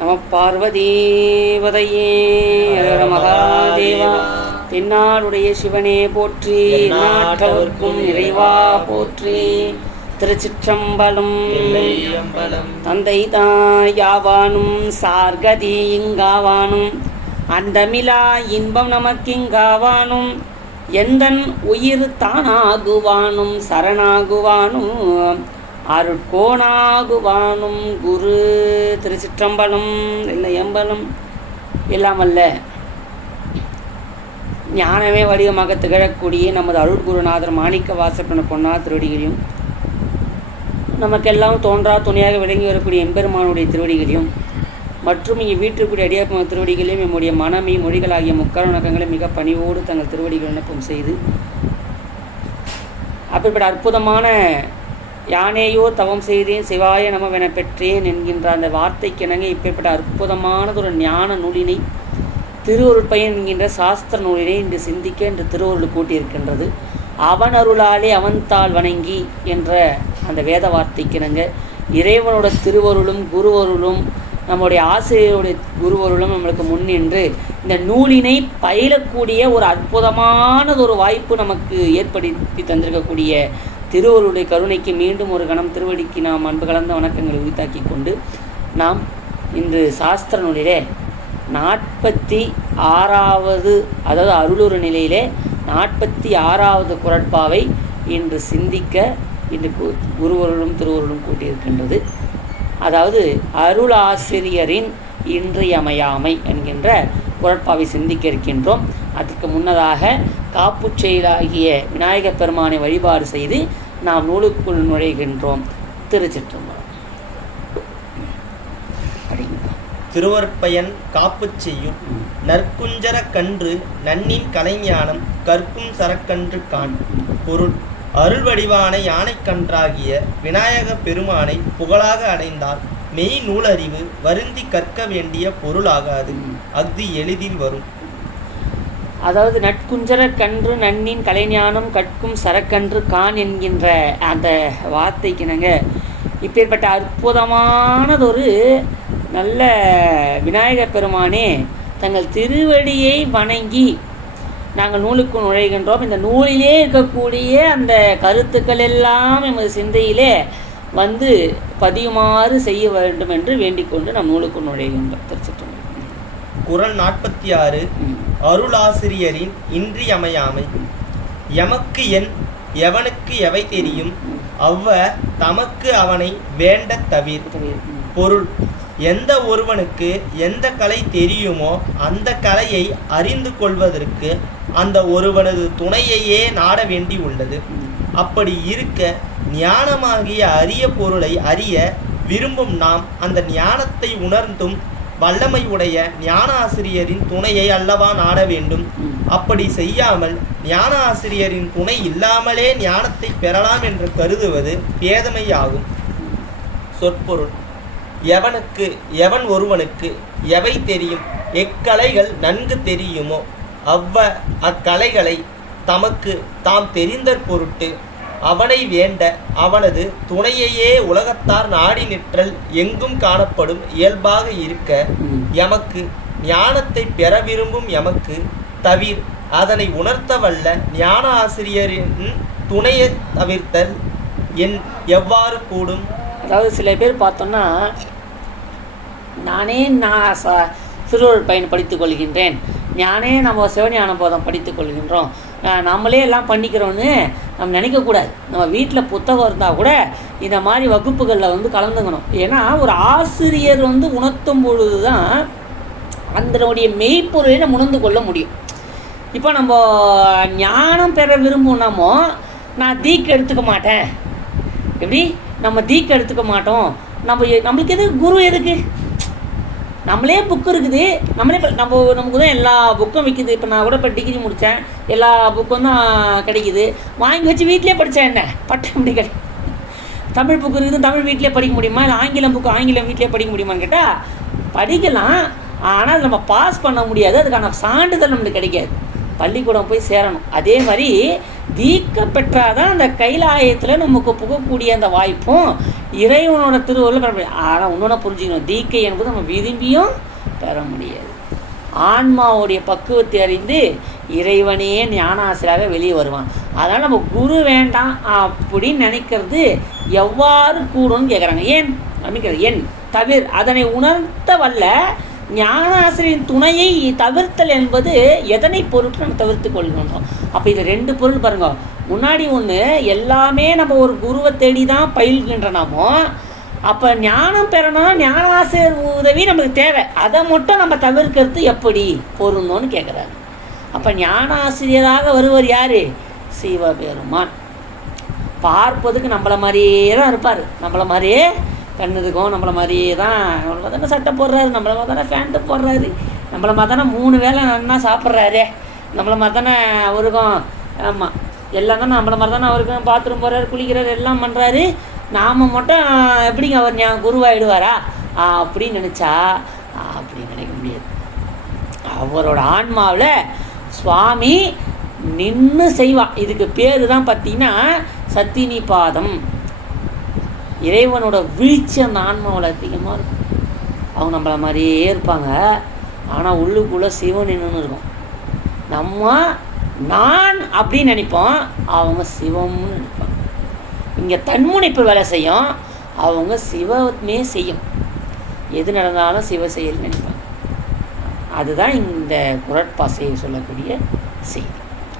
நம பார்வதீவதையே. ஹர மகாதேவா. தென்னாடுடைய சிவனே போற்றி நாட்டவர்க்கும் இறைவா போற்றி. திருச்சிற்றம்பலம். தந்தை தாயாவானும் சார்கதி இங்காவானும். அந்தமிலா இன்பம் நமக்கிங்காவானும். எந்தன் உயிர் தானாகுவானும் சரணாகுவானும். அருட்கோணாகுவானும் குரு திருச்சிற்றம்பலம் இல்லை எம்பலம் இல்லாமல்ல. ஞானமே வடிவமாக திகழக்கூடிய நமது அருட்குருநாதர் மாணிக்க வாசப்பன பொன்னா திருவடிகளையும் நமக்கெல்லாம் தோன்றா துணையாக விளங்கி வரக்கூடிய எம்பெருமானுடைய திருவடிகளையும் மற்றும் இங்கே வீட்டிற்குரிய அடியாப்ப திருவடிகளையும் நம்முடைய மனமை மொழிகளாகிய முக்கரணக்கங்களை மிக பணிவோடு தங்கள் திருவடிகள் இணக்கம் செய்து அப்படிப்பட்ட அற்புதமான யானேயோ தவம் செய்தேன் சிவாய நமவென பெற்றேன் என்கின்ற அந்த வார்த்தைக்கிணங்க இப்பேற்பட்ட அற்புதமானதொரு ஞான நூலினை திருவருட்பயன் என்கின்ற சாஸ்திர நூலினை இன்று சிந்திக்க என்று திருவருள் கூட்டியிருக்கின்றது. அவன் அருளாலே அவன்தாள் வணங்கி என்ற அந்த வேத வார்த்தைக்கிணங்க இறைவனோட திருவருளும் குருவருளும் நம்முடைய ஆசிரியருடைய குருவருளும் நம்மளுக்கு முன்னின்று இந்த நூலினை பயிலக்கூடிய ஒரு அற்புதமானது ஒரு வாய்ப்பு நமக்கு ஏற்படுத்தி தந்திருக்கக்கூடிய திருவருடைய கருணைக்கு மீண்டும் ஒரு கணம் திருவடிக்கு நாம் அன்பு கலந்த வணக்கங்களை உரித்தாக்கி கொண்டு நாம் இன்று சாஸ்திர நூலிலே நாற்பத்தி ஆறாவது அதாவது அருளுரு நிலையிலே நாற்பத்தி ஆறாவது குரட்பாவை இன்று சிந்திக்க இன்று குருவருளும் திருவருளும் கூட்டியிருக்கின்றது. அதாவது அருளாசிரியரின் இன்றியமையாமை என்கின்ற குரட்பாவை சிந்திக்க இருக்கின்றோம். அதற்கு முன்னதாக காப்புச் செயலாகிய விநாயகப் பெருமானை வழிபாடு செய்து நாம் நூலுக்குள் நுழைகின்றோம். திருச்சிற்றம்பலம். திருவற்பயன் காப்புச் செய்யும் நற்குஞ்சர கன்று நன்னின் கலைஞானம் கற்கும் சரக்கன்று காண். பொருள் அருள் வடிவான யானைக்கன்றாகிய விநாயக பெருமானை புகழாக அடைந்தால் மெய் நூலறிவு வருந்தி கற்க வேண்டிய பொருளாகாது. அஃது எளிதில் வரும். அதாவது நட்குஞ்சர கன்று நன்னின் கலைஞானம் கற்கும் சரக்கன்று கான் என்கின்ற அந்த வார்த்தைக்கிணங்க இப்பேற்பட்ட அற்புதமானதொரு நல்ல விநாயகப் பெருமானே தங்கள் திருவடியை வணங்கி நாங்கள் நூலுக்கு நுழைகின்றோம். இந்த நூலிலே இருக்கக்கூடிய அந்த கருத்துக்கள் எல்லாம் எமது சிந்தையிலே வந்து பதியுமாறு செய்ய வேண்டும் என்று வேண்டிக் கொண்டு நம் நூலுக்கு நுழைகின்றோம். திருச்சிற்றம்பலம். குறள் நாற்பத்தி ஆறு. அருளாசிரியரின் இன்றியமையாமை. எமக்கு என் எவனுக்கு எவை தெரியும்? அவ்வ தமக்கு அவனை வேண்ட தவிர். பொருள் எந்த ஒருவனுக்கு எந்த கலை தெரியுமோ அந்த கலையை அறிந்து கொள்வதற்கு அந்த ஒருவனது துணையையே நாட வேண்டி உள்ளது. அப்படி இருக்க ஞானமாகிய அரிய பொருளை அறிய விரும்பும் நாம் அந்த ஞானத்தை உணர்ந்தும் வல்லமை உடைய ஞான ஆசிரியரின் துணையை அல்லவா நாட வேண்டும்? அப்படி செய்யாமல் ஞான ஆசிரியரின் துணை இல்லாமலே ஞானத்தை பெறலாம் என்று கருதுவது பேதமையாகும். சொற்பொருள். எவனுக்கு எவன் ஒருவனுக்கு எவை தெரியும்? எக்கலைகள் நன்கு தெரியுமோ? அவ்வ அக்கலைகளை தமக்கு தாம் தெரிந்தற் பொருட்டு அவனை வேண்ட அவனது துணையையே உலகத்தார் நாடி நிற்றல் எங்கும் காணப்படும் இயல்பாக இருக்க. எமக்கு ஞானத்தை பெற விரும்பும் எமக்கு தவிர் அதனை உணர்த்தவல்ல ஞான ஆசிரியரின் துணையை தவிர்த்தல் என் எவ்வாறு கூடும்? அதாவது சில பேர் பார்த்தோம்னா நானே நான் ச திருவள்ளுவர் பயன் படித்துக் கொள்கின்றேன். ஞானே நம்ம சிவஞான போதம் படித்துக் கொள்கின்றோம். நம்மளே எல்லாம் பண்ணிக்கிறோன்னு நம்ம நினைக்கக்கூடாது நம்ம வீட்டில் புத்தகம் இருந்தால் கூட இந்த மாதிரி வகுப்புகளில் வந்து கலந்துக்கணும். ஏன்னா ஒரு ஆசிரியர் வந்து உணர்த்தும் பொழுது தான் அதனுடைய மெய்ப்பொருளை நம்ம உணர்ந்து கொள்ள முடியும். இப்போ நம்ம ஞானம் பெற விரும்புனாமோ நான் தீக்கு எடுத்துக்க மாட்டேன். எப்படி? நம்ம தீக்கு எடுத்துக்க மாட்டோம். நம்ம எ- நம்மளுக்கு எது? குரு எதுக்கு? நம்மளே புக்கு இருக்குது. நம்மளே இப்போ நம்ம நமக்கு தான் எல்லா புக்கும் விற்கிது இப்போ நான் கூட இப்போ டிகிரி முடித்தேன் எல்லா புக்கும் தான் கிடைக்குது. வாங்கி வச்சு வீட்டிலே படித்தேன் என்ன? பட்டம் அப்படி கிடைக்கும் தமிழ் புக்கு இருக்குது தமிழ் வீட்டிலே படிக்க முடியுமா? இல்லை ஆங்கிலம் புக்கு ஆங்கிலம் வீட்டிலே படிக்க முடியுமான்னு கேட்டால் படிக்கலாம். ஆனால் நம்ம பாஸ் பண்ண முடியாது. அதுக்கான சான்றிதழ் நம்மளுக்கு கிடைக்காது. பள்ளிக்கூடம் போய் சேரணும். அதே மாதிரி தீக்க பெற்றாதான் அந்த கைலாயத்தில் நமக்கு புகக்கூடிய அந்த வாய்ப்பும் இறைவனோட திருவள்ளுவர் பெற முடியும் ஆனால் இன்னொன்று புரிஞ்சுக்கணும். தீக்கை என்பது நம்ம விரும்பியும் பெற முடியாது. ஆன்மாவுடைய பக்குவத்தை அறிந்து இறைவனே ஞானாசிராக வெளியே வருவான். அதனால் நம்ம குரு வேண்டாம் அப்படின்னு நினைக்கிறது எவ்வாறு கூடும்னு கேட்குறாங்க ஏன்? அப்படிங்கிறது ஏன்? தவிர அதனை உணர்த்த வல்ல ஞானாசிரியரின் துணையை தவிர்த்தல் என்பது எதனை பொருட்டு நம்ம தவிர்த்து கொள்ளணும் அப்போ இது ரெண்டு பொருள் பாருங்க. முன்னாடி ஒன்று எல்லாமே நம்ம ஒரு குருவை தேடி தான் பயில்கின்றனாமோ அப்போ ஞானம் பெறணும்னா ஞானாசிரியர் உதவி நமக்கு தேவை. அதை மட்டும் நம்ம தவிர்க்கிறது எப்படி? பொருணும்னு கேட்குறாரு அப்போ ஞானாசிரியராக வருவர் யார்? சிவபெருமான். பார்ப்பதுக்கு நம்மளை மாதிரியே தான் இருப்பார். நம்மளை மாதிரியே கண்ணுதுக்கும் நம்மளை மாதிரியே தான். நம்மள தானே சட்டை போடுறாரு நம்மள மாதிரி தானே ஃபேண்ட்டு போடுறாரு. நம்மள மாதிரி தானே மூணு வேளை நன்னா சாப்பிட்றாரு. நம்மள மாதிரி தானே அவருக்கும் ஆமாம் எல்லாம் தானே நம்மளை மாதிரி தானே அவருக்கும் பாத்ரூம் போகிறாரு குளிக்கிறாரு எல்லாம் பண்ணுறாரு நாம் மட்டும் எப்படிங்க அவர் ஞா குருவாயிடுவாரா? அப்படின்னு நினச்சா அப்படின்னு நினைக்க முடியாது. அவரோட ஆன்மாவில் சுவாமி நின்று செய்வான். இதுக்கு பேர் தான் பார்த்தீங்கன்னா சத்தினி பாதம் இறைவனோட வீழ்ச்சி அந்த ஆன்மாவில் அதிகமாக இருக்கும். அவங்க நம்மள மாதிரியே இருப்பாங்க. ஆனால் உள்ளுக்குள்ளே சிவன் என்னன்னு இருக்கும். நம்ம நான் அப்படின்னு நினைப்போம். அவங்க சிவம்னு நினைப்பாங்க. இங்கே தன்முனைப்பு வேலை செய்யும். அவங்க சிவமே செய்யும். எது நடந்தாலும் சிவ செயல் நினைப்பாங்க. அதுதான் இந்த குரட்பாசையை சொல்லக்கூடிய செய்தி.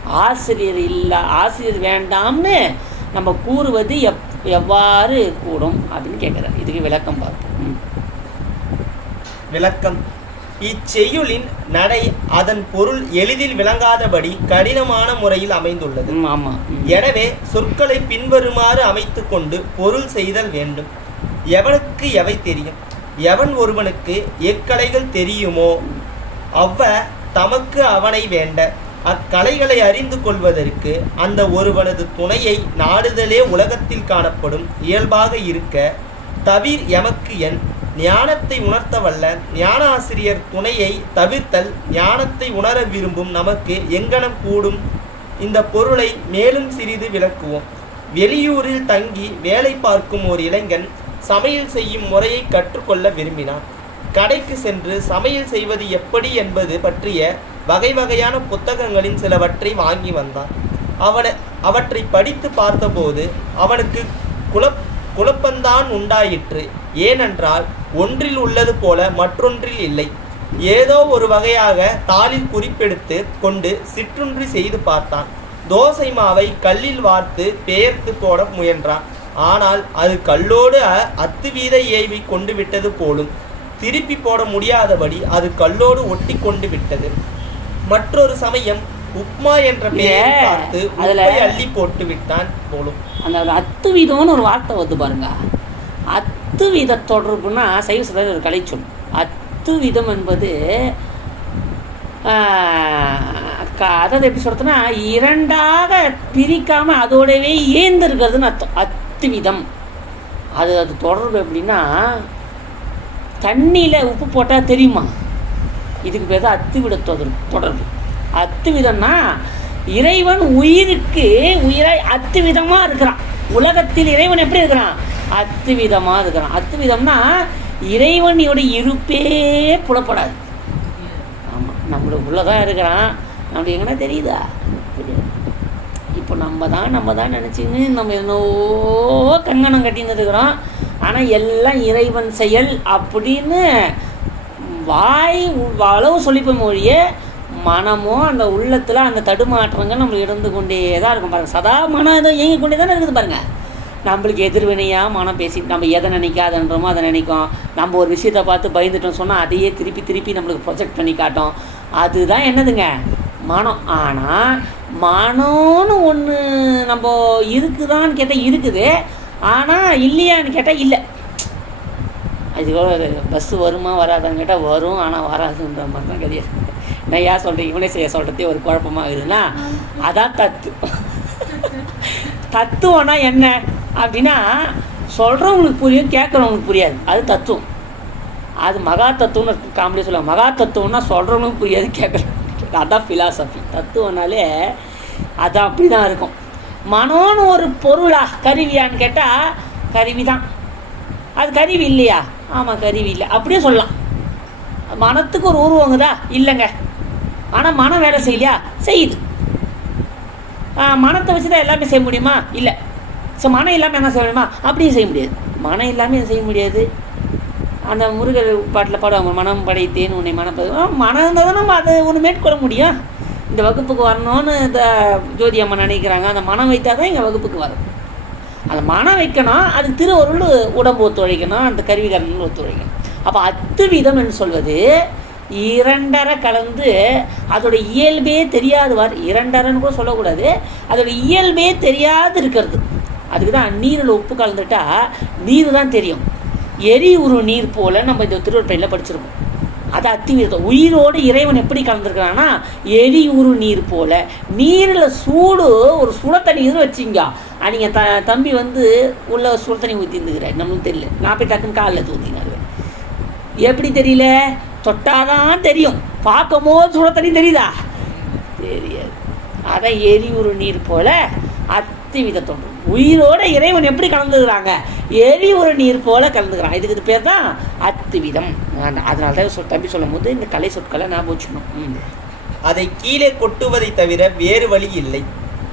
ஆசிரியர் இல்லை ஆசிரியர் வேண்டாம்னு நம்ம கூறுவது எப் எவ்வாறு கூடும் அப்படின்னு கேட்குறாரு. இதுக்கு விளக்கம் பார்ப்போம். விளக்கம். இச்செய்யுளின் நடை அதன் பொருள் எளிதில் விளங்காதபடி கடினமான முறையில் அமைந்துள்ளது. ம் ஆமாம் ம். எனவே சொற்களை பின்வருமாறு அமைத்துக் கொண்டு பொருள் செய்தல் வேண்டும். எவனுக்கு எவை தெரியும்? எவன் ஒருவனுக்கு எக்கலைகள் தெரியுமோ? அவ்வ தமக்கு அவனை வேண்ட அக்கலைகளை அறிந்து கொள்வதற்கு அந்த ஒருவனது துணையை நாடுதலே உலகத்தில் காணப்படும் இயல்பாக இருக்க தவிர் எமக்கு என் ஞானத்தை உணர்த்தவல்ல ஞான ஞானாசிரியர் துணையை தவிர்த்தல் ஞானத்தை உணர விரும்பும் நமக்கு எங்கனம் கூடும்? இந்த பொருளை மேலும் சிறிது விளக்குவோம். வெளியூரில் தங்கி வேலை பார்க்கும் ஒரு இளைஞன் சமையல் செய்யும் முறையை கற்றுக்கொள்ள விரும்பினான். கடைக்கு சென்று சமையல் செய்வது எப்படி என்பது பற்றிய வகை வகையான புத்தகங்களின் சிலவற்றை வாங்கி வந்தான். அவனை அவற்றை படித்து பார்த்தபோது அவனுக்கு குழப் குழப்பந்தான் உண்டாயிற்று. ஏனென்றால் ஒன்றில் உள்ளது போல மற்றொன்றில் இல்லை. ஏதோ ஒரு வகையாக தாளில் குறிப்பெடுத்து கொண்டு சிற்றுன்றி செய்து பார்த்தான். தோசை மாவை கல்லில் வார்த்து பெயர்த்து போட முயன்றான். ஆனால் அது கல்லோடு அத்துவீத ஏவி கொண்டு விட்டது போலும் திருப்பி போட முடியாதபடி அது கல்லோடு ஒட்டி கொண்டு விட்டது. மற்றொரு சமயம் உப்மா என்ற பெயரை பார்த்து அதுல- அள்ளி போட்டு விட்டான் போலும். அந்த ஒரு அத்துவிதம்னு ஒரு வார்த்தை வந்து பாருங்க. அத்துவித தொடர்புனா சைவ சிதறல் ஒரு கலைச்சொல் அத்துவிதம் என்பது அதாவது எப்படி சொல்றதுன்னா இரண்டாக பிரிக்காம அதோடவே ஏந்திருக்கிறதுன்னு அர்த்தம். அத்துவிதம். அது அது தொடர்பு எப்படின்னா தண்ணியில் உப்பு போட்டால் தெரியுமா? இதுக்கு பேர் தான் அத்துவிட தொடர்பு. தொடர்பு அத்துவிதம்னா இறைவன் உயிருக்கு உயிரை அத்துவிதமாக இருக்கிறான். உலகத்தில் இறைவன் எப்படி இருக்கிறான்? அத்துவிதமாக இருக்கிறான். அத்துவிதம்னா இறைவனோட இருப்பே புலப்படாது. ஆமாம் நம்மளுக்கு உள்ளதான் இருக்கிறான். நம்மளுக்கு எங்கன்னா தெரியுதா? இப்போ நம்ம தான் நம்ம தான் நினச்சின்னு நம்ம என்னவோ கங்கணம் கட்டின்னு இருக்கிறோம். ஆனால் எல்லாம் இறைவன் செயல் அப்படின்னு வாய் உ- அளவு சொல்லிப்போம் மொழிய மனமோ அந்த உள்ளத்தில் அந்த தடுமாற்றங்கள் நம்மளுக்கு இருந்து கொண்டே தான் இருக்கும் பாருங்கள் சதா மனம் ஏதோ இயங்கி கொண்டே தானே இருக்குது பாருங்கள் நம்மளுக்கு எதிர்வினையாக மனம் பேசி நம்ம எதை நினைக்காதன்றோமோ அதை நினைக்கும். நம்ம ஒரு விஷயத்தை பார்த்து பயந்துட்டோம் சொன்னால் அதையே திருப்பி திருப்பி நம்மளுக்கு ப்ரொஜெக்ட் பண்ணி காட்டும். அதுதான் என்னதுங்க? மனம். ஆனால் மனம்னு ஒன்று நம்ம இருக்குதான்னு கேட்டால் இருக்குது. ஆனால் இல்லையான்னு கேட்டால் இல்லை. இது பஸ்ஸு வருமா வராதான்னு கேட்டால் வரும் ஆனால் வராதுன்ற மாதிரி தான் கிடையாது நான் ஏன் சொல்கிறேன் இவனே செய்ய சொல்கிறதே ஒரு குழப்பமாகுதுன்னா அதான் தத்து. தத்துவம்னா என்ன அப்படின்னா சொல்கிறவங்களுக்கு புரியும் கேட்குறவங்களுக்கு புரியாது. அது தத்துவம். அது மகா தத்துவம்னு காமெடியாக சொல்லுவாங்க. மகா தத்துவம்னா சொல்கிறவங்களுக்கு புரியாது கேட்குறவங்களுக்கு அதான் ஃபிலாசபி தத்துவம்னாலே அது அப்படி தான் இருக்கும். மனோன்னு ஒரு பொருளா கருவியான்னு கேட்டால் கருவி தான் அது கருவி இல்லையா? ஆமாம் கருவி இல்லை. அப்படியே சொல்லலாம். மனத்துக்கு ஒரு உருவங்குதா இல்லைங்க. ஆனால் மனம் வேலை செய்யலையா? செய்யுது. மனத்தை வச்சு தான் எல்லாமே செய்ய முடியுமா? இல்லை. ஸோ மனம் இல்லாமல் என்ன செய்ய முடியுமா? அப்படியும் செய்ய முடியாது. மனம் இல்லாமல் செய்ய முடியாது. அந்த முருகர் பாட்டில் பாடுவாங்க மனம் படைத்தேன் உன்னை மனம் மனம் இருந்தால் தான் நம்ம அதை ஒன்று மேற்கொள்ள முடியும். இந்த வகுப்புக்கு வரணும்னு இந்த ஜோதி அம்மா நினைக்கிறாங்க. அந்த மனம் வைத்தா தான் எங்கள் வகுப்புக்கு வரும். அந்த மனம் வைக்கணும். அது திருவருள் உடம்பு ஒத்துழைக்கணும் அந்த கருவிகரணங்கள் ஒத்துழைக்கணும் அப்போ அத்துவிதம் என்று சொல்வது இரண்டரை கலந்து அதோட இயல்பே தெரியாதுவார் இரண்டரைன்னு கூட சொல்லக்கூடாது. அதோட இயல்பே தெரியாது இருக்கிறது. அதுக்கு தான் நீரில் உப்பு கலந்துட்டா நீர் தான் தெரியும். எரி உரு நீர் போல் நம்ம இந்த திருவள்ளுவரையில் படிச்சிருக்கோம். அது அத்திவிதம் உயிரோடு இறைவன் எப்படி கலந்துருக்கிறான்னா எரி உரு நீர் போல. நீரில் சூடு ஒரு சுட தண்ணி இது வச்சிங்க நீங்கள் த தம்பி வந்து உள்ள சுட தண்ணி ஊற்றிருந்துக்கிறார் நம்மளுக்கு தெரியல. நான் போய் டக்குன்னு காலில் தூத்தினாரு எப்படி தெரியல? தொட்டாதான் தெரியும். பார்க்கும் போது சுட தெரியுதா? தெரியாது. அதான் எரி உரு நீர் போல அத்திவித தோன்றும் உயிரோட இறைவன் எப்படி கலந்துக்கிறாங்க? எரி ஒரு நீர் போல கலந்துக்கிறான். இதுக்கு பேர் தான் அத்துவிதம். அதனால தான் சொல் தம்பி சொல்லும் போது இந்த கலை சொற்களை ஞாபகம் வச்சுக்கணும். அதை கீழே கொட்டுவதை தவிர வேறு வழி இல்லை.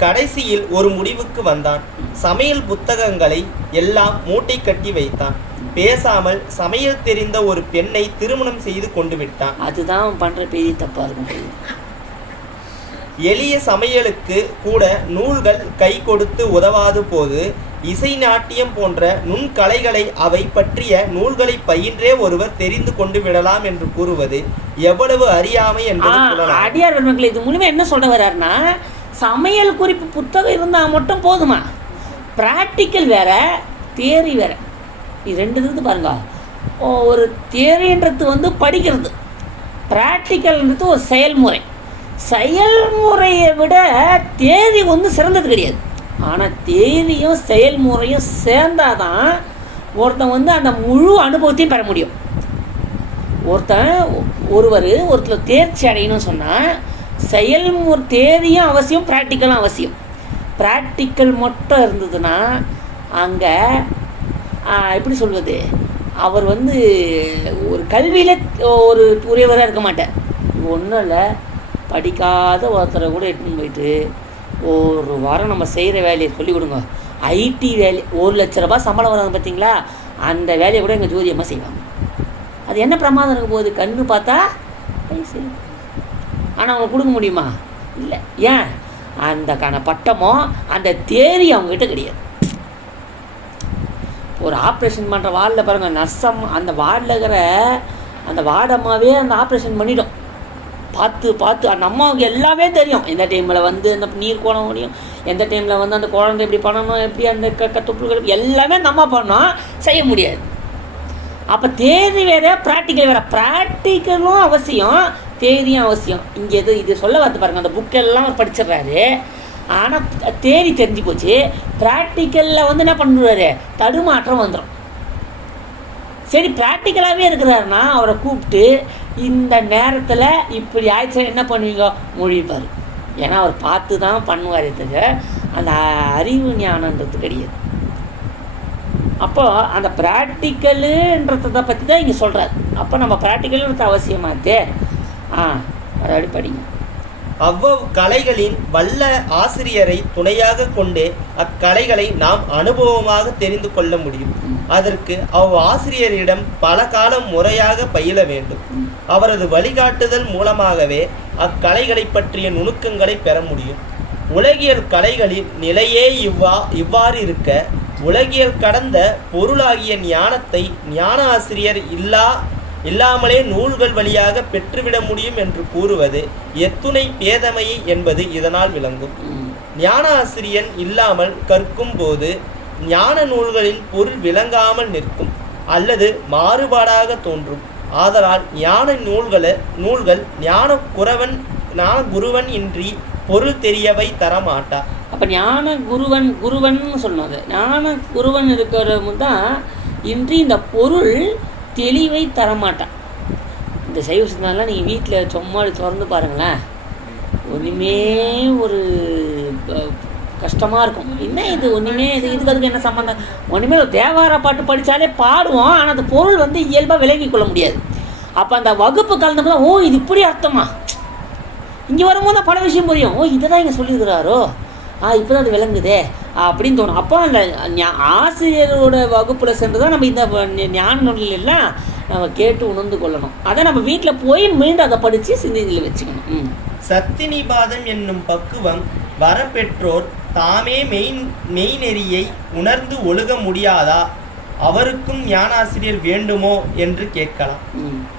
கடைசியில் ஒரு முடிவுக்கு வந்தான். சமையல் புத்தகங்களை எல்லாம் மூட்டை கட்டி வைத்தான். பேசாமல் சமையல் தெரிந்த ஒரு பெண்ணை திருமணம் செய்து கொண்டு விட்டான். அதுதான் பண்ற பெரிய தப்பா இருக்கும். எளிய சமையலுக்கு கூட நூல்கள் கை கொடுத்து உதவாது போது இசை நாட்டியம் போன்ற நுண்கலைகளை அவை பற்றிய நூல்களை பயின்றே ஒருவர் தெரிந்து கொண்டு விடலாம் என்று கூறுவது எவ்வளவு அறியாமை புலனாகும். அடியார் பெருமக்களே இது மூலியமா என்ன சொல்ல வர்றாருன்னா சமையல் குறிப்பு புத்தகம் இருந்தால் மட்டும் போதுமா? ப்ராக்டிக்கல் வேற தியரி வேற. இது ரெண்டு இருந்து பாருங்க. ஒரு தியரின்றது வந்து படிக்கிறது. ப்ராக்டிக்கல்ன்றது ஒரு செயல்முறை. செயல்முறையை விட தேதி வந்து சிறந்தது கிடையாது. ஆனால் தேதியும் செயல்முறையும் சேர்ந்தாதான் ஒருத்தன் வந்து அந்த முழு அனுபவத்தையும் பெற முடியும். ஒருத்தன் ஒருவர் ஒருத்தர் தேர்ச்சி அடையணும்னு சொன்னால் செயல்மு தேதியும் அவசியம் ப்ராக்டிக்கலும் அவசியம். ப்ராக்டிக்கல் மட்டும் இருந்ததுன்னா அங்கே எப்படி சொல்வது? அவர் வந்து ஒரு கல்வியில் ஒரு உரியவராக இருக்க மாட்டார். ஒன்றும் இல்லை. படிக்காத ஒருத்தரை கூட எடுத்துன்னு போயிட்டு ஒரு வாரம் நம்ம செய்கிற வேலையை சொல்லி கொடுங்க ஐடி வேலை ஒரு லட்ச ரூபா சம்பளம் வராங்க பார்த்தீங்களா? அந்த வேலையை கூட எங்கள் ஜோதியமாக செய்வாங்க. அது என்ன பிரமாதம் இருக்க போகுது? கண்ணு பார்த்தா சரி ஆனால் அவங்க கொடுக்க முடியுமா? இல்லை. ஏன்? அந்தக்கான பட்டமோ அந்த தேரி அவங்ககிட்ட கிடையாது. ஒரு ஆப்ரேஷன் பண்ணுற வார்டில் பாருங்கள் நர்ஸம் அந்த வார்டில் இருக்கிற அந்த வார்டம்மாவே அந்த ஆப்ரேஷன் பண்ணிடும். பார்த்து பார்த்து அந்த அம்மாவுக்கு எல்லாமே தெரியும். எந்த டைமில் வந்து அந்த நீர் கோலம் முடியும் எந்த டைமில் வந்து அந்த குழந்தை எப்படி பண்ணணும் எப்படி அந்த க கத்துப்புகள் எல்லாமே அந்த அம்மா பண்ணோம் செய்ய முடியாது. அப்போ தேதி வேறு ப்ராக்டிக்கல் வேறு. ப்ராக்டிக்கலும் அவசியம் தேதியும் அவசியம். இங்கே எது இது சொல்ல வந்து பாருங்கள் அந்த புக்கெல்லாம் அவர் படிச்சிடுறாரு. ஆனால் தேதி தெரிஞ்சு போச்சு. ப்ராக்டிக்கலில் வந்து என்ன பண்ணுவார்? தடுமாற்றம் வந்துடும் சரி ப்ராக்டிக்கலாகவே இருக்கிறாருன்னா அவரை கூப்பிட்டு இந்த நேரத்தில் இப்படி ஆயிடுச்சு என்ன பண்ணுவீங்க? மொழிப்பார் ஏன்னா அவர் பார்த்து தான் பண்ணுவாரே தவிர அந்த அறிவு ஞானன்றது கிடையாது. அப்போ அந்த ப்ராக்டிக்கலுன்றதை பற்றி தான் இங்கே சொல்கிறார் அப்போ நம்ம ப்ராக்டிக்கலுன்றது அவசியமாத்தே ஆ அதை அப்படி படிங்க. அவ்வளவு கலைகளின் வல்ல ஆசிரியரை துணையாக கொண்டே அக்கலைகளை நாம் அனுபவமாக தெரிந்து கொள்ள முடியும். அதற்கு அவ் ஆசிரியரிடம் பல காலம் முறையாக பயில வேண்டும். அவரது வழிகாட்டுதல் மூலமாகவே அக்கலைகளை பற்றிய நுணுக்கங்களை பெற முடியும். உலகியல் கலைகளின் நிலையே இவ்வா இவ்வாறு இருக்க உலகியல் கடந்த பொருளாகிய ஞானத்தை ஞான ஆசிரியர் இல்லா இல்லாமலே நூல்கள் வழியாக பெற்றுவிட முடியும் என்று கூறுவது எத்துணை பேதமையை என்பது இதனால் விளங்கும். ஞான ஆசிரியன் இல்லாமல் கற்கும் போது ஞான நூல்களின் பொருள் விளங்காமல் நிற்கும் அல்லது மாறுபாடாக தோன்றும். ஆதலால் ஞான நூல்களை நூல்கள் ஞான குறவன் ஞான குருவன் இன்றி பொருள் தெரியவை தரமாட்டா. அப்போ ஞான குருவன் குருவன் சொல்லணும் அது. ஞான குருவன் இருக்கிறவங்க தான் இன்றி இந்த பொருள் தெளிவை தரமாட்டான் இந்த சைவ சிந்தாலாம் நீங்கள் வீட்டில் சும்மா திறந்து பாருங்களேன். ஒன்றுமே ஒரு கஷ்டமாக இருக்கும். என்ன இது? ஒன்றுமே இது இதுக்கு அதுக்கு என்ன சம்மந்தம் ஒன்றுமே தேவார பாட்டு படித்தாலே பாடுவோம். ஆனால் அந்த பொருள் வந்து இயல்பாக விலகி கொள்ள முடியாது. அப்போ அந்த வகுப்பு கலந்தப்போ ஓ இது இப்படி அர்த்தமா? இங்கே வரும்போது தான் பல விஷயம் புரியும். ஓ இதை தான் இங்கே சொல்லியிருக்கிறாரோ? ஆ இப்போ தான் அது விளங்குதே அப்படின்னு தோணும். அப்போ அந்த ஆசிரியரோட வகுப்பில் சென்று தான் நம்ம இந்த ஞான நூல்கள் எல்லாம் நம்ம கேட்டு உணர்ந்து கொள்ளணும். அதை நம்ம வீட்டில் போய் மீண்டும் அதை படித்து சிந்தனையில் வச்சுக்கணும். ம். சத்தினிபாதம் என்னும் பக்குவம் வரப்பெற்றோர் தாமே மெயின் மெய்நெறியை உணர்ந்து ஒழுக முடியாதா? அவருக்கும் ஞானாசிரியர் வேண்டுமோ? என்று கேட்கலாம்.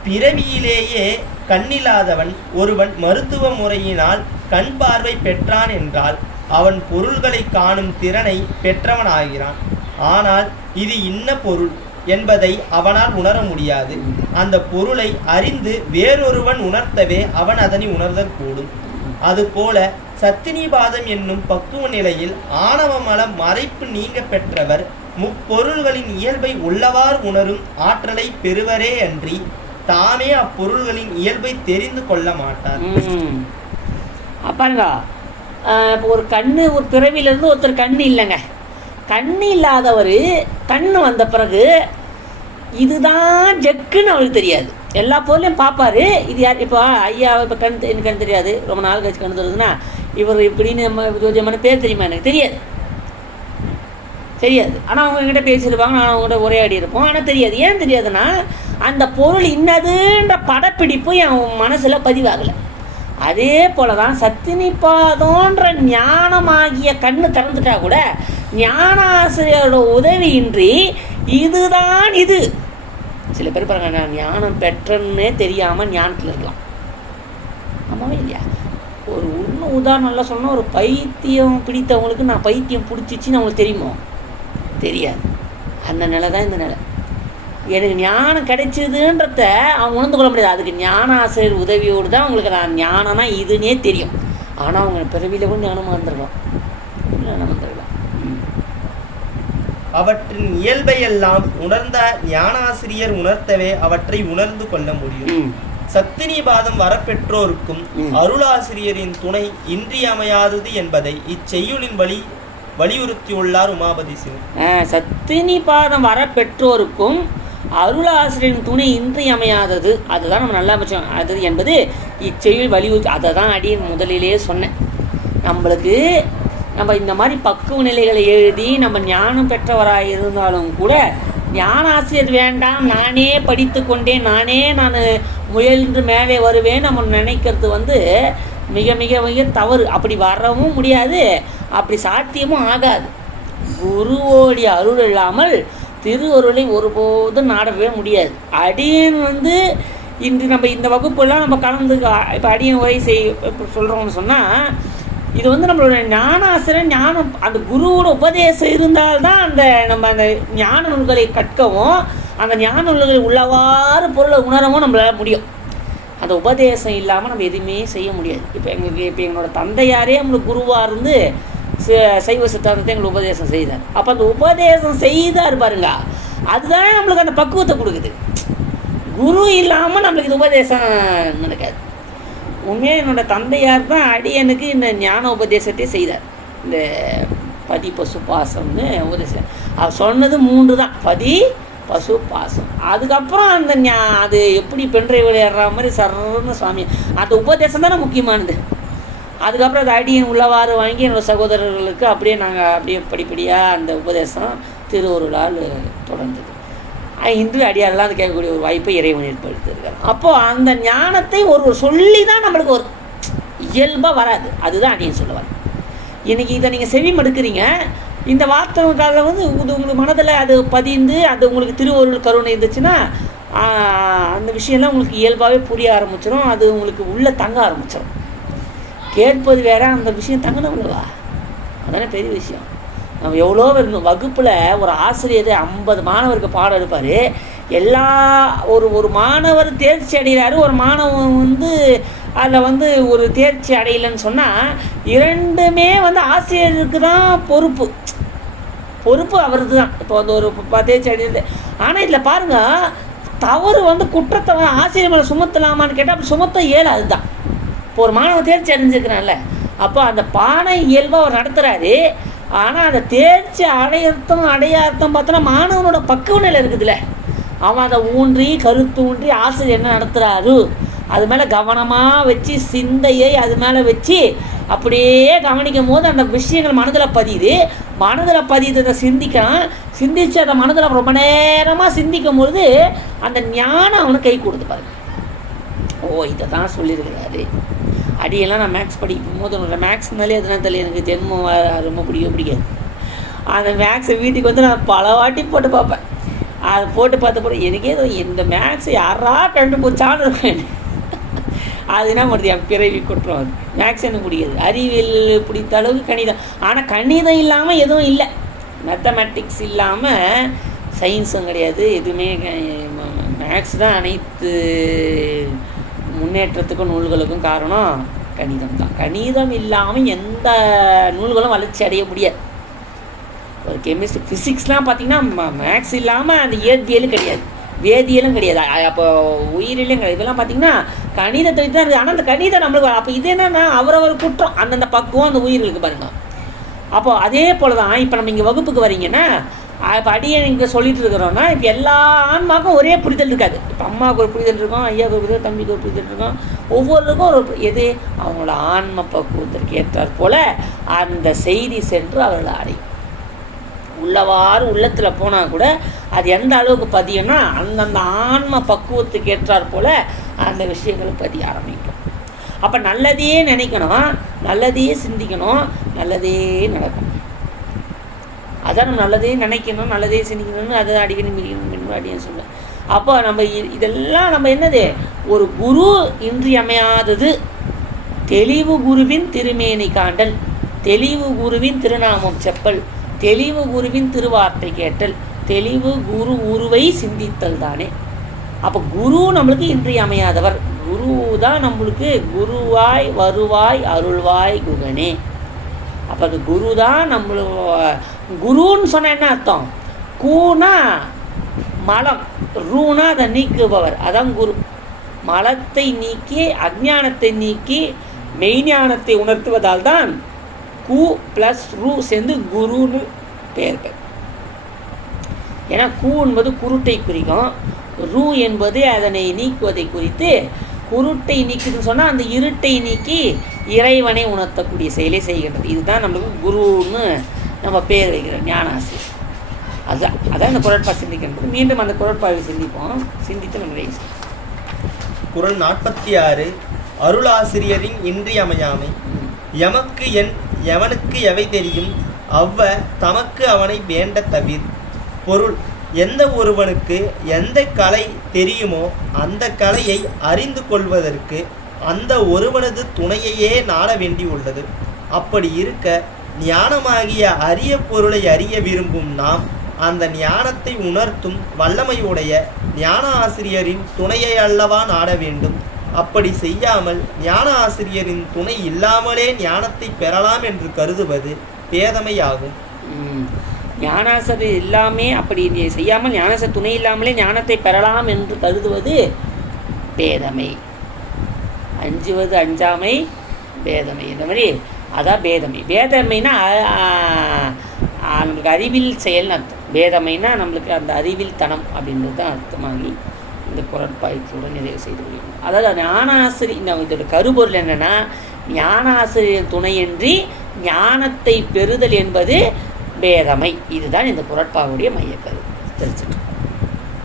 பிறவியிலேயே கண்ணில்லாதவன் ஒருவன் மருத்துவ முறையினால் கண் பார்வை பெற்றான் என்றால் அவன் பொருள்களை காணும் திறனை பெற்றவனாகிறான். ஆனால் இது இன்ன பொருள் என்பதை அவனால் உணர முடியாது. அந்த பொருளை அறிந்து வேறொருவன் உணர்த்தவே அவன் அதனை உணர்தல் கூடும் அதுபோல சத்தினிபாதம் என்னும் பக்குவ நிலையில் ஆணவமல மறைப்பு நீங்க பெற்றவர் முப்பொருள்களின் இயல்பை உள்ளவாறு உணரும் ஆற்றலை பெறுவரே அன்றி தாமே அப்பொருள்களின் இயல்பை தெரிந்து கொள்ள மாட்டார். அப்பாருங்க இப்போ ஒரு கண்ணு ஒரு பிறவியிலேருந்து ஒருத்தர் கண் இல்லைங்க. கண் இல்லாதவர் கண் வந்த பிறகு இதுதான் ஜக்குன்னு அவருக்கு தெரியாது. எல்லா பொருளையும் பார்ப்பாரு. இது யார் இப்போ ஐயா இப்போ கண் தெ- எனக்கு கண் தெரியாது. ரொம்ப நாள் கழிச்சு கண் தெரியுதுன்னா இவர் இப்படின்னு நம்ம ஜோதியமான பேர் தெரியுமா எனக்கு? தெரியாது. தெரியாது. ஆனால் அவங்கக்கிட்ட பேசியிருப்பாங்க நான் அவங்ககிட்ட உரையாடி இருப்போம். ஆனால் தெரியாது. ஏன் தெரியாதுன்னா அந்த பொருள் இன்னதுன்ற படப்பிடிப்பு என் மனசில் பதிவாகலை. அதே போல தான் சத்தினிப்பாதோன்ற ஞானமாகிய கண்ணு திறந்துட்டா கூட ஞானாசிரியரோட உதவியின்றி இதுதான் இது. சில பேர் பாருங்க நான் ஞானம் பெற்றன்னே தெரியாமல் ஞானத்தில் இருக்கலாம். ஆமாவே இல்லையா? ஒரு இன்னும் உதாரணம் நல்லா சொன்னால் ஒரு பைத்தியம் பிடித்தவங்களுக்கு நான் பைத்தியம் பிடிச்சிச்சின்னு அவங்களுக்கு தெரியுமோ? தெரியாது. அந்த நிலை தான் இந்த நிலை. எனக்கு ஞானம் கிடைச்சதுன்றத அவங்க உணர்ந்து கொள்ள முடியாது. அதுக்கு ஞான ஆசிரியர் உதவியோடு தான் அவங்களுக்கு நான் ஞானம்னா இதுன்னே தெரியும். ஆனால் அவங்க பிறவியில் கூட ஞானமாக இருந்திருக்கலாம். ஞானம் வந்திருக்கலாம் ம். அவற்றின் இயல்பையெல்லாம் உணர்ந்த ஞானாசிரியர் உணர்த்தவே அவற்றை உணர்ந்து கொள்ள முடியும். சத்தினிபாதம் வரப்பெற்றோருக்கும். அருளாசிரியரின் துணை இன்றியமையாதது என்பதை இச்செய்யுளின் வழி வலியுறுத்தியுள்ளார் உமாபதி சிங் ஆஹ் சத்தினி பாதம் வர பெற்றோருக்கும் அருளாசிரியரின் துணை இன்றியமையாதது. அதுதான் நம்ம நல்லா பட்சம் அது என்பது இச்செயல் வலியுறுத்தி அதை தான் அடி முதலிலே சொன்னேன். நம்மளுக்கு நம்ம இந்த மாதிரி பக்குவ நிலைகளை எழுதி நம்ம ஞானம் பெற்றவராக இருந்தாலும் கூட ஞானாசிரியர் வேண்டாம் நானே படித்து கொண்டேன் நானே நான் முயன்று மேலே வருவேன் நம்ம நினைக்கிறது வந்து மிக மிக மிக தவறு. அப்படி வரவும் முடியாது அப்படி சாத்தியமும் ஆகாது. குருவோடைய அருள் இல்லாமல் திருவருளை ஒருபோதும் நாடவே முடியாது. அடியன் வந்து இன்று நம்ம இந்த வகுப்பெல்லாம் நம்ம கலந்து இப்போ அடியன் உரை செய் சொல்கிறோம்னு சொன்னால் இது வந்து நம்மளோட ஞானாசிரியர் ஞானம். அந்த குருவோட உபதேசம் இருந்தால்தான் அந்த நம்ம அந்த ஞான நூல்களை கற்கவும் அந்த ஞான நூல்களை உள்ளவாறு பொருளை உணரவும் நம்மளால் முடியும். அந்த உபதேசம் இல்லாமல் நம்ம எதுவுமே செய்ய முடியாது. இப்போ எங்களுக்கு இப்போ எங்களோட தந்தையாரே நம்மளுக்கு குருவாக இருந்து சைவ சித்தாந்தத்தை எங்களுக்கு உபதேசம் செய்தார். அப்போ அந்த உபதேசம் செய்தார் பாருங்க. அதுதான் நம்மளுக்கு அந்த பக்குவத்தை கொடுக்குது. குரு இல்லாமல் நம்மளுக்கு இது உபதேசம் நடக்காது. உண்மையாக என்னோட தந்தையார் தான் அடியனுக்கு இந்த ஞான உபதேசத்தை செய்தார். இந்த பதி பசு பாசம்னு உபதேசம். அவர் சொன்னது மூன்று தான். பதி பசு பாசம். அதுக்கப்புறம் அந்த ஞா அது எப்படி பென்ட்ரைவ் விளையாடுற மாதிரி சர்ன்னு சுவாமி. அந்த உபதேசம் தானே முக்கியமானது. அதுக்கப்புறம் அது அடியின் உள்ளவாறு வாங்கி என்னோட சகோதரர்களுக்கு அப்படியே நாங்கள் அப்படியே படிப்படியாக அந்த உபதேசம் திருவருளால் தொடர்ந்தது. இந்து இன்று அடியாரெல்லாம் அது கேட்கக்கூடிய ஒரு வாய்ப்பை இறைவன் ஏற்படுத்தியிருக்காரு. அப்போது அந்த ஞானத்தை ஒரு சொல்லி தான் நம்மளுக்கு ஒரு இயல்பாக வராது. அதுதான் அடியன் சொல்ல இன்றைக்கி இதை நீங்கள் செவி மடுக்கிறீங்க இந்த வார்த்தை வந்து இது உங்களுக்கு மனதில் அது பதிந்து அது உங்களுக்கு திருவருள் கருணை இருந்துச்சுன்னா அந்த விஷயம்லாம் உங்களுக்கு இயல்பாகவே புரிய ஆரம்பிச்சிடும் அது உங்களுக்கு உள்ளே தங்க ஆரம்பிச்சிடும் கேட்பது வேற அந்த விஷயம் தங்கணும்லவா அதானே பெரிய விஷயம். நம்ம எவ்வளோ இருக்கணும் வகுப்பில் ஒரு ஆசிரியர் ஐம்பது மாணவருக்கு பாடம் எடுப்பார். எல்லா ஒரு ஒரு மாணவர் தேர்ச்சி அடைகிறாரு. ஒரு மாணவன் வந்து அதில் வந்து ஒரு தேர்ச்சி அடையலைன்னு சொன்னால் இரண்டுமே வந்து ஆசிரியருக்கு தான் பொறுப்பு. பொறுப்பு அவரது தான் இப்போ வந்து ஒரு ப- தேர்ச்சி ஆனால் இதில் பாருங்கள் தவறு வந்து குற்றத்தை வந்து ஆசிரியர் மேலே சுமத்தலாமான்னு கேட்டால் அப்படி சுமத்த இயலாது தான் இப்போ ஒரு மாணவன் தேர்ச்சி அடைஞ்சிருக்கிறான்ல அப்போ அந்த பானை இயல்பாக அவர் நடத்துகிறாரு ஆனால் அந்த தேர்ச்சி அடையர்த்தம் அடையார்த்தம் பார்த்தோன்னா மாணவனோட பக்குவ நிலை இருக்குதுல்ல. அவன் அதை ஊன்றி கருத்து ஊன்றி ஆசிரியர் என்ன நடத்துகிறாரு அது மேலே கவனமாக வச்சு சிந்தையை அது மேலே வச்சு அப்படியே கவனிக்கும் போது அந்த விஷயங்கள் மனதில் பதியுது. மனதில் பதியதை சிந்திக்கிறான் சிந்திச்சு அதை மனதில் ரொம்ப நேரமாக சிந்திக்கும் பொழுது அந்த ஞானம் அவனுக்கு கை கொடுத்து பாருங்க. ஓ இதை தான் சொல்லியிருக்கிறாரு. அடியெல்லாம் நான் மேக்ஸ் படிக்கும் போது மேக்ஸ்னாலே எதுனா தெரியல. எனக்கு ஜென்மம் ரொம்ப பிடிக்க பிடிக்காது. அந்த மேக்ஸை வீட்டுக்கு வந்து நான் பல வாட்டி போட்டு பார்ப்பேன். அதை போட்டு பார்த்த பிறகு எனக்கே இந்த மேக்ஸ் யாரா கண்டுபிடிச்சான்னு இருக்கும் அதுனா அது என்ன என் பிறவி குற்றம் அது. மேக்ஸ் எனக்கு பிடிக்காது அறிவியல் பிடித்த அளவுக்கு கணிதம். ஆனால் கணிதம் இல்லாமல் எதுவும் இல்லை. மேத்தமேட்டிக்ஸ் இல்லாமல் சயின்ஸும் கிடையாது. எதுவுமே மேக்ஸ் தான் அனைத்து முன்னேற்றத்துக்கும் நூல்களுக்கும் காரணம் கணிதம் தான். கணிதம் இல்லாமல் எந்த நூல்களும் வளர்ச்சி அடைய முடியாது. ஒரு கெமிஸ்ட்ரி ஃபிசிக்ஸ்லாம் பார்த்தீங்கன்னா மேக்ஸ் இல்லாமல் அந்த இயற்பியலும் கிடையாது. வேதியியலும் கிடையாது. அப்போ உயிரிலும் கிடையாது. இதெல்லாம் பார்த்தீங்கன்னா கணிதத்தை தான் இருக்குது. ஆனால் அந்த கணிதம் நம்மளுக்கு அப்போ இது என்னென்னா அவரவர் குற்றம். அந்தந்த பக்குவம் அந்த உயிர்களுக்கு பாருங்க. அப்போ அதே போல தான் இப்போ நம்ம இங்கே வகுப்புக்கு வரீங்கன்னா இப்போ அடியை இங்கே சொல்லிட்டு இருக்கிறோன்னா இப்போ எல்லா ஆன்மாக்கும் ஒரே புரிதல் இருக்காது. இப்போ அம்மாவுக்கு ஒரு புரிதல் இருக்கும் ஐயாவுக்கு ஒரு புரிதல் தம்பிக்கு ஒரு புரிதல் இருக்கும். ஒவ்வொருக்கும் ஒரு எது? அவங்களோட ஆன்ம பக்குவத்திற்கு ஏற்றாற் போல் அந்த செய்தி சென்று அவர்களை அடையும். உள்ளவாறு உள்ளத்தில் போனால் கூட அது எந்த அளவுக்கு பதியணும் அந்தந்த ஆன்ம பக்குவத்துக்கு ஏற்றாற் போல் அந்த விஷயங்கள் பதிய ஆரம்பிக்கும். அப்போ நல்லதையே நினைக்கணும் நல்லதையே சிந்திக்கணும் நல்லதே நடக்கும். அதான் நம்ம நல்லதே நினைக்கணும் நல்லதே சிந்திக்கணும்னு அதை அடிக்கடி மிதிக்கணும் அப்படின்னு சொல்லுவேன் அப்போ நம்ம இதெல்லாம் நம்ம என்னது? ஒரு குரு இன்றியமையாதது தெளிவு குருவின் திருமேனி காண்டல் தெளிவு குருவின் திருநாமம் செப்பல். தெளிவு குருவின் திருவார்த்தை கேட்டல். தெளிவு குரு உருவை சிந்தித்தல் தானே. அப்போ குரு நம்மளுக்கு இன்றியமையாதவர் குரு தான் நம்மளுக்கு குருவாய் வருவாய் அருள்வாய் குகனே. அப்போ அது குரு தான் நம்மளு குருன்னு சொன்ன என்ன அர்த்தம்? கூனா மலம் ரூனா அதை நீக்குபவர். அதான் குரு. மலத்தை நீக்கி அஜ்ஞானத்தை நீக்கி மெய்ஞானத்தை உணர்த்துவதால் தான் கு ப்ளஸ் ரூ சேர்ந்து குருன்னு பெயர் பெயர் ஏன்னா கூ என்பது குருட்டை குறிக்கும். ரூ என்பது அதனை நீக்குவதை குறித்து குருட்டை நீக்குதுன்னு சொன்னால் அந்த இருட்டை நீக்கி இறைவனை உணர்த்தக்கூடிய செயலை செய்கின்றது. இதுதான் நம்மளுக்கு குருன்னு நம்ம பேர் வைக்கிறோம் ஞானாசிரியர். அதுதான் அதான் இந்த குரட்பா சிந்திக்கின்றது. மீண்டும் அந்த குரட்பாவை சிந்திப்போம். சிந்தித்து நம்ம. குறள் நாற்பத்தி ஆறு. அருளாசிரியரின் இன்றியமையாமை. எமக்கு என் எவனுக்கு எவை தெரியும்? அவ்வ தமக்கு அவனை வேண்ட தவிர். பொருள் எந்த ஒருவனுக்கு எந்த கலை தெரியுமோ அந்த கலையை அறிந்து கொள்வதற்கு அந்த ஒருவனது துணையையே நாட வேண்டியுள்ளது அப்படி இருக்க ஞானமாகிய அரிய பொருளை அறிய விரும்பும் நாம் அந்த ஞானத்தை உணர்த்தும் வல்லமையுடைய ஞான ஆசிரியரின் துணையை அல்லவா நாட வேண்டும்? அப்படி செய்யாமல் ஞான ஆசிரியரின் துணை இல்லாமலே ஞானத்தை பெறலாம் என்று கருதுவது பேதமையாகும் ம். ஞானாசர் இல்லாமே அப்படி நீ செய்யாமல் ஞானச துணை இல்லாமலே ஞானத்தை பெறலாம் என்று கருதுவது பேதமை. அஞ்சுவது அஞ்சாமை பேதமை. இந்த மாதிரி அதான் பேதமை. பேதமைனா நம்மளுக்கு அறிவில் செயல்னு அர்த்தம். பேதமைனா நம்மளுக்கு அந்த அறிவில் தனம் அப்படின்றது தான் அர்த்தமாகி இந்த குரட்பாய்ச்சியுடன் நிறைவு செய்து முடியும் அதாவது ஞானாசிரி இந்த இதோட கருப்பொருள் என்னன்னா ஞானாசிரியர் துணையின்றி ஞானத்தை பெறுதல் என்பது பேதமை இதுதான் இந்த குரட்பாவுடைய மையக்கரு. தெரிஞ்சுட்டு